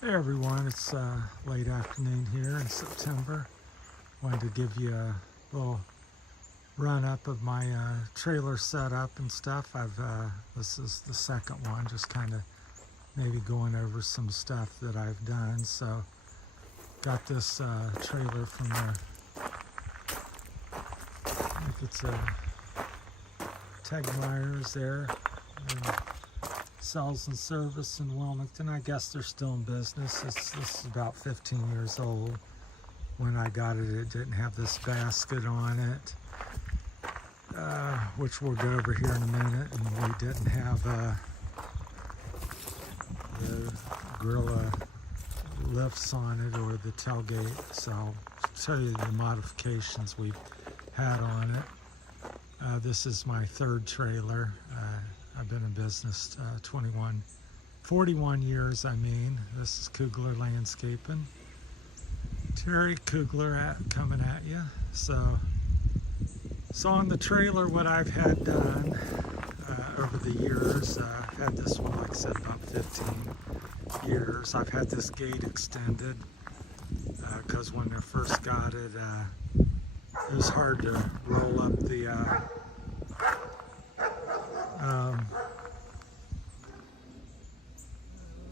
Hey everyone, it's late afternoon here in September. Wanted to give you a little run up of my trailer setup and stuff. This is the second one, just kind of maybe going over some stuff that I've done. So got this trailer from I think it's a Tegmeyer's there. Sales and service in Wilmington. I guess they're still in business. This is about 15 years old. When I got it, it didn't have this basket on it, which we'll go over here in a minute. And we didn't have the Gorilla lifts on it or the tailgate. So I'll tell you the modifications we've had on it. This is my third trailer. I've been in business 41 years, I mean. This is Koogler Landscaping. Terry Koogler coming at you. So on the trailer, what I've had done over the years, I've had this one, like I said, about 15 years. I've had this gate extended because when I first got it, it was hard to roll up the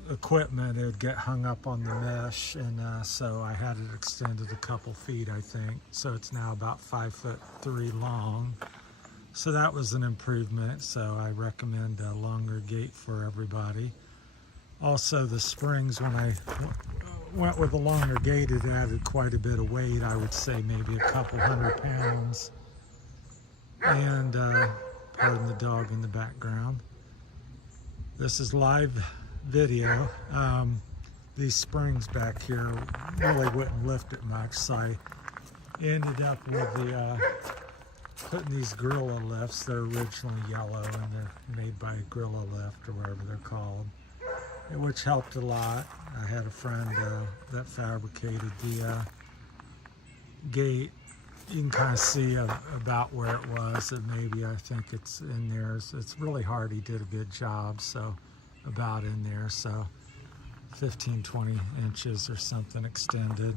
equipment. It would get hung up on the mesh, and so I had it extended a couple feet, I think. So it's now about 5'3" long. So that was an improvement. So I recommend a longer gate for everybody. Also, the springs, when I went with a longer gate, it added quite a bit of weight. I would say maybe a couple 100 pounds. And pardon the dog in the background. This is live video. These springs back here really wouldn't lift it much, so I ended up with the putting these Gorilla lifts. They're originally yellow and they're made by Gorilla Lift or whatever they're called, which helped a lot. I had a friend that fabricated the gate. You can kind of see about where it was, and maybe I think it's in there. It's really hard. He did a good job, so about in there, so 15-20 inches or something extended.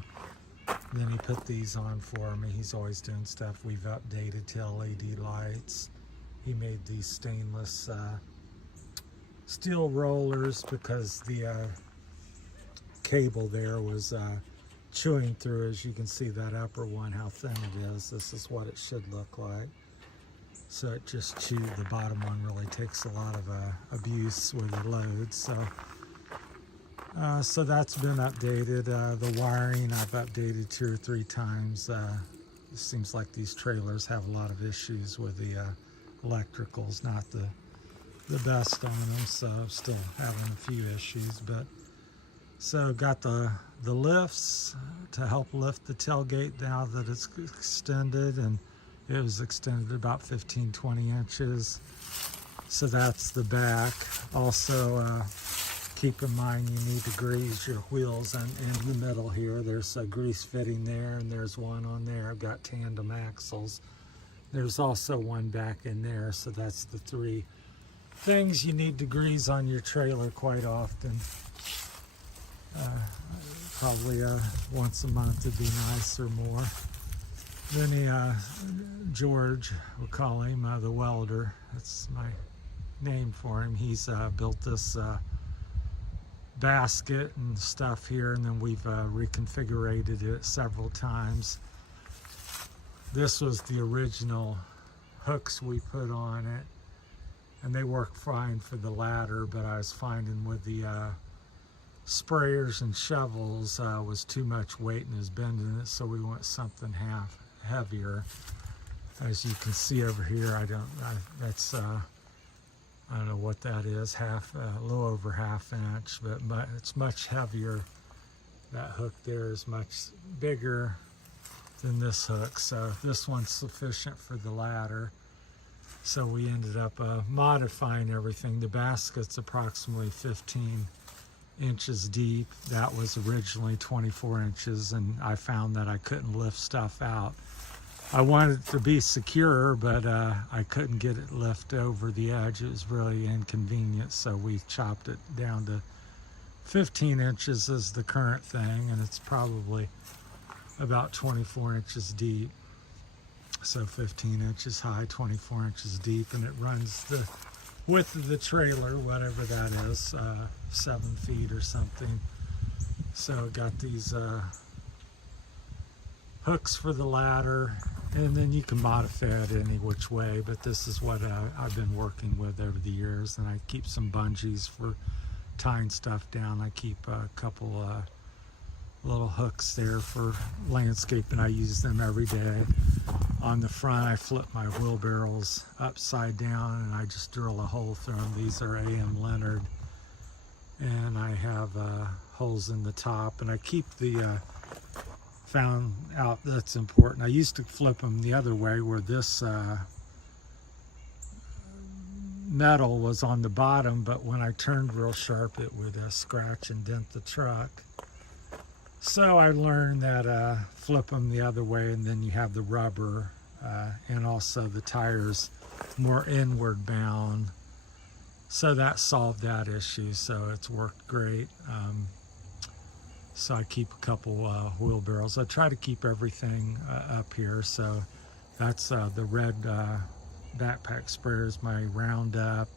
Then he put these on for me. He's always doing stuff. We've updated to LED lights. He made these stainless steel rollers because the cable there was chewing through. As you can see, that upper one, how thin it is. This is what it should look like. So it just chewed. The bottom one really takes a lot of abuse with the load. So that's been updated. The wiring I've updated 2 or 3 times. It seems like these trailers have a lot of issues with the electricals, not the best on them. So I'm still having a few issues, but so got the lifts to help lift the tailgate now that it's extended, and it was extended about 15-20 inches. So that's the back. Also, keep in mind you need to grease your wheels in the middle here. There's a grease fitting there, and there's one on there. I've got tandem axles. There's also one back in there. So that's the 3 things you need to grease on your trailer quite often. Probably once a month would be nice or more. Then George, we'll call him the welder. That's my name for him. He's built this basket and stuff here, and then we've reconfigured it several times. This was the original hooks we put on it, and they work fine for the ladder, but I was finding with the sprayers and shovels was too much weight and is bending it, so we want something heavier. As you can see over here, that's I don't know what that is, a little over ½ inch, but it's much heavier. That hook there is much bigger than this hook, so this one's sufficient for the ladder. So we ended up modifying everything. The basket's approximately 15 inches deep. That was originally 24 inches, and I found that I couldn't lift stuff out. I wanted it to be secure, but I couldn't get it lift over the edge. It was really inconvenient, so we chopped it down to 15 inches is the current thing, and it's probably about 24 inches deep. So 15 inches high, 24 inches deep, and it runs the width of the trailer, whatever that is, 7 feet or something. So it got these hooks for the ladder, and then you can modify it any which way, but this is what I've been working with over the years. And I keep some bungees for tying stuff down. I keep a couple little hooks there for landscaping. I use them every day. On the front, I flip my wheelbarrows upside down and I just drill a hole through them. These are A.M. Leonard, and I have holes in the top, and I keep the found out that's important. I used to flip them the other way, where this metal was on the bottom, but when I turned real sharp, it would scratch and dent the truck. So I learned that flip them the other way, and then you have the rubber and also the tires more inward bound. So that solved that issue, so it's worked great. So I keep a couple wheelbarrows. I try to keep everything up here. So that's the red backpack sprayer is my Roundup.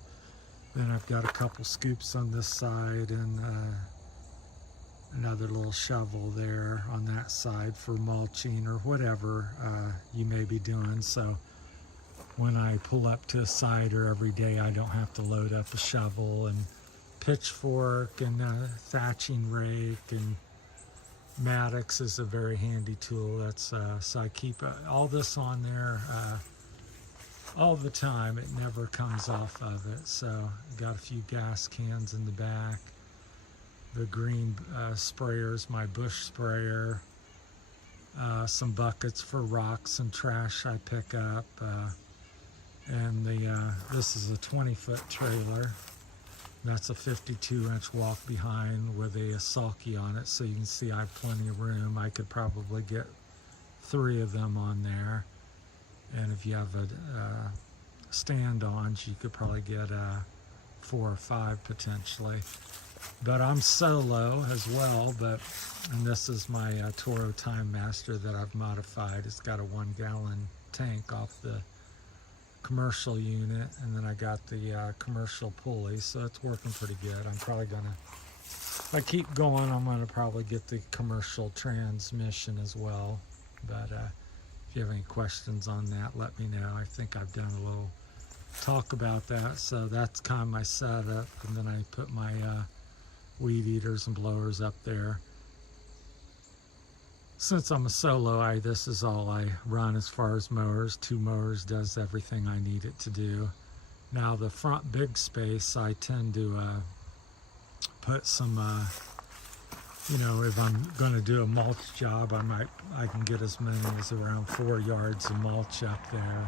Then I've got a couple scoops on this side, and another little shovel there on that side for mulching or whatever you may be doing. So when I pull up to a cider every day, I don't have to load up a shovel and pitchfork and thatching rake, and Maddox is a very handy tool. That's so I keep all this on there all the time. It never comes off of it. So got a few gas cans in the back. The green sprayers, my bush sprayer, some buckets for rocks and trash I pick up, and this is a 20-foot trailer. That's a 52-inch walk behind with a sulky on it, so you can see I have plenty of room. I could probably get 3 of them on there, and if you have a stand-ons, you could probably get 4 or 5 potentially. But I'm solo as well, and this is my Toro Time Master that I've modified. It's got a 1-gallon tank off the commercial unit, and then I got the commercial pulley, so it's working pretty good. I'm probably gonna, if I keep going, I'm gonna probably get the commercial transmission as well. But if you have any questions on that, let me know. I think I've done a little talk about that. So that's kind of my setup, and then I put my weed eaters and blowers up there. Since I'm a solo, this is all I run as far as mowers. 2 mowers does everything I need it to do. Now the front big space, I tend to put some, if I'm going to do a mulch job, I can get as many as around 4 yards of mulch up there,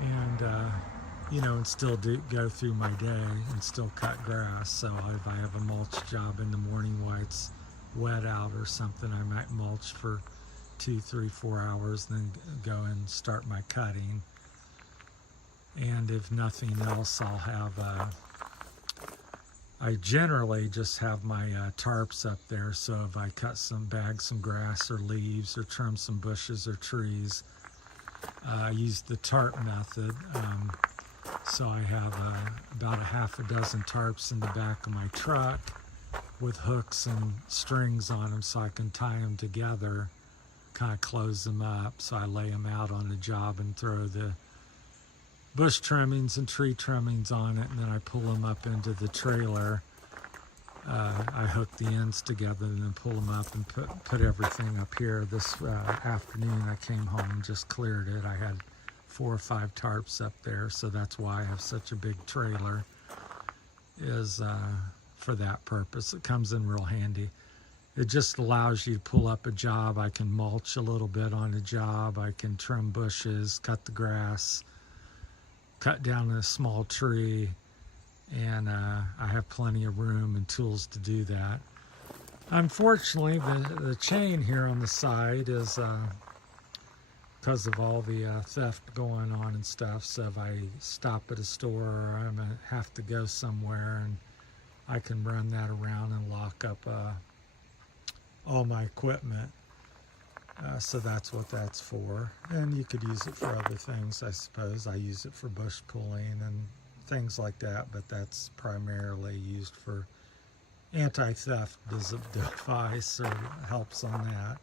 and and still go through my day and still cut grass. So if I have a mulch job in the morning while it's wet out or something, I might mulch for 2, 3, 4 hours, then go and start my cutting. And if nothing else, I'll have I generally just have my tarps up there, so if I bag some grass or leaves or trim some bushes or trees, I use the tarp method. So I have about a half a dozen tarps in the back of my truck with hooks and strings on them, so I can tie them together, kind of close them up. So I lay them out on the job and throw the bush trimmings and tree trimmings on it, and then I pull them up into the trailer. I hook the ends together and then pull them up and put everything up here. This afternoon I came home and just cleared it. I had 4 or 5 tarps up there, so that's why I have such a big trailer, is for that purpose. It comes in real handy. It just allows you to pull up a job. I can mulch a little bit on a job. I can trim bushes, cut the grass, cut down a small tree, and I have plenty of room and tools to do that. Unfortunately, the chain here on the side is because of all the theft going on and stuff. So if I stop at a store or I'm gonna have to go somewhere and I can run that around and lock up all my equipment. So that's what that's for. And you could use it for other things, I suppose. I use it for bush pulling and things like that, but that's primarily used for anti-theft device, or helps on that.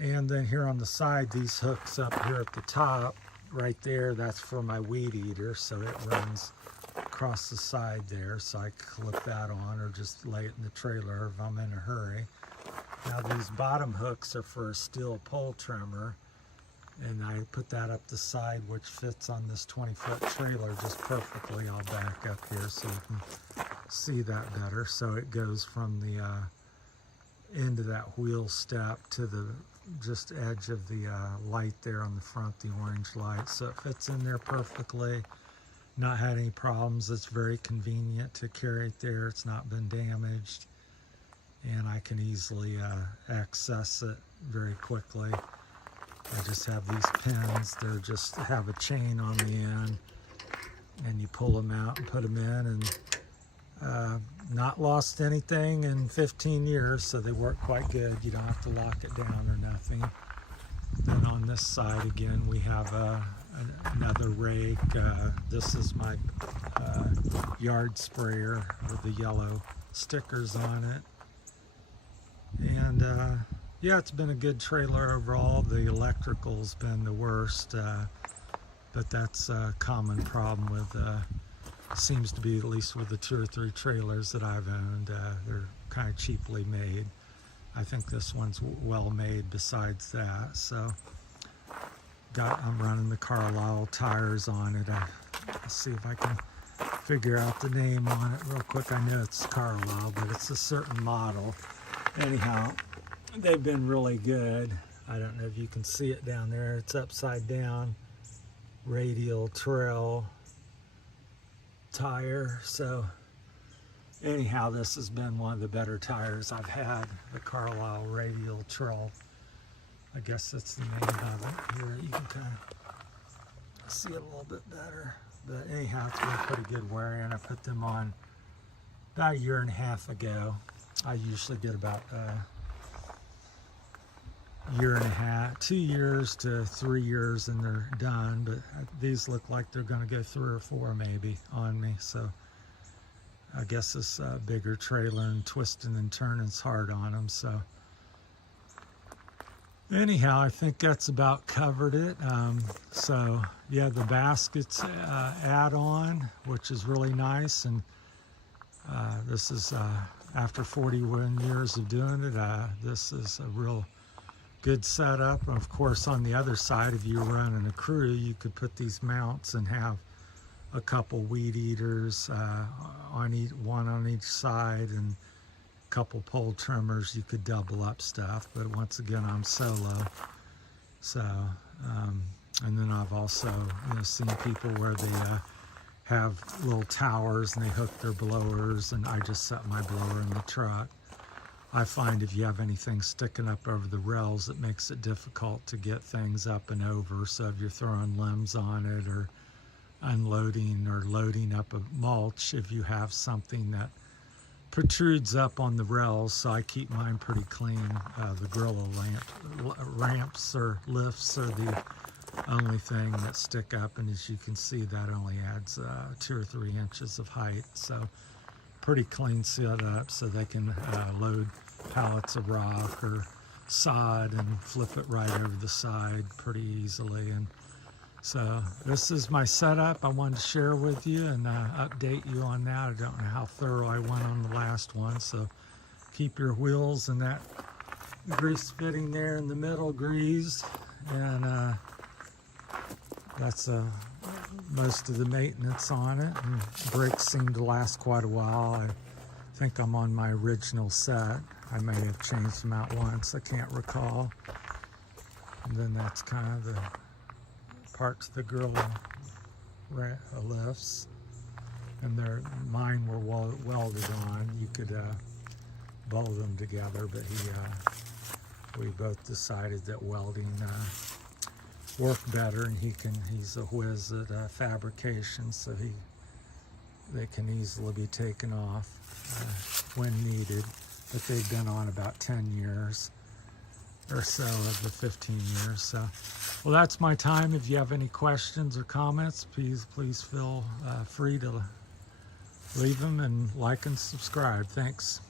And then here on the side, these hooks up here at the top, right there, that's for my weed eater, so it runs across the side there, so I clip that on or just lay it in the trailer if I'm in a hurry. Now these bottom hooks are for a steel pole trimmer, and I put that up the side, which fits on this 20-foot trailer just perfectly. I'll back up here so you can see that better. So it goes from the end of that wheel step to the just edge of the light there on the front, the orange light. So it fits in there perfectly. Not had any problems. It's very convenient to carry it there. It's not been damaged, and I can easily access it very quickly. I just have these pins. They just have a chain on the end, and you pull them out and put them in, and not lost anything in 15 years, so they work quite good. You don't have to lock it down or nothing. Then on this side again, we have another rake. This is my yard sprayer with the yellow stickers on it. And yeah, it's been a good trailer overall. The electrical's been the worst, but that's a common problem with, seems to be, at least with the 2 or 3 trailers that I've owned. They're kind of cheaply made. I think this one's well made besides that. So I'm running the Carlisle tires on it. Let's see if I can figure out the name on it real quick. I know it's Carlisle, but it's a certain model. Anyhow, they've been really good. I don't know if you can see it down there. It's upside down, radial trail tire. So anyhow, this has been one of the better tires I've had, the Carlisle radial trail. I guess that's the name of it. Here you can kind of see it a little bit better. But anyhow, it's been pretty good wearing. I put them on about a year and a half ago. I usually get about year and a half, 2 years to 3 years, and they're done. But these look like they're going to go 3 or 4 maybe on me. So I guess this bigger trailer and twisting and turning's hard on them. So anyhow, I think that's about covered it. So yeah, the baskets add-on, which is really nice. And this is after 41 years of doing it, this is a real good setup. And of course, on the other side, if you're running a crew, you could put these mounts and have a couple weed eaters one on each side, and a couple pole trimmers. You could double up stuff, but once again, I'm solo. So and then I've also seen people where they have little towers and they hook their blowers, and I just set my blower in the truck. I find if you have anything sticking up over the rails, it makes it difficult to get things up and over. So if you're throwing limbs on it, or unloading or loading up a mulch, if you have something that protrudes up on the rails, so I keep mine pretty clean. The gorilla ramps or lifts are the only thing that stick up, and as you can see, that only adds 2 or 3 inches of height. So pretty clean setup, so they can load pallets of rock or sod and flip it right over the side pretty easily. And so this is my setup I wanted to share with you and update you on that. I don't know how thorough I went on the last one, so keep your wheels and that grease fitting there in the middle greased, and that's most of the maintenance on it. And brakes seem to last quite a while. I think I'm on my original set. I may have changed them out once, I can't recall. And then that's kind of the parts of the gorilla lifts, and mine were welded on. You could bolt them together, but we both decided that welding worked better, and he's a whiz at fabrication, so he they can easily be taken off when needed, but they've been on about 10 years or so of the 15 years. So, well, that's my time. If you have any questions or comments, please feel free to leave them, and like and subscribe. Thanks.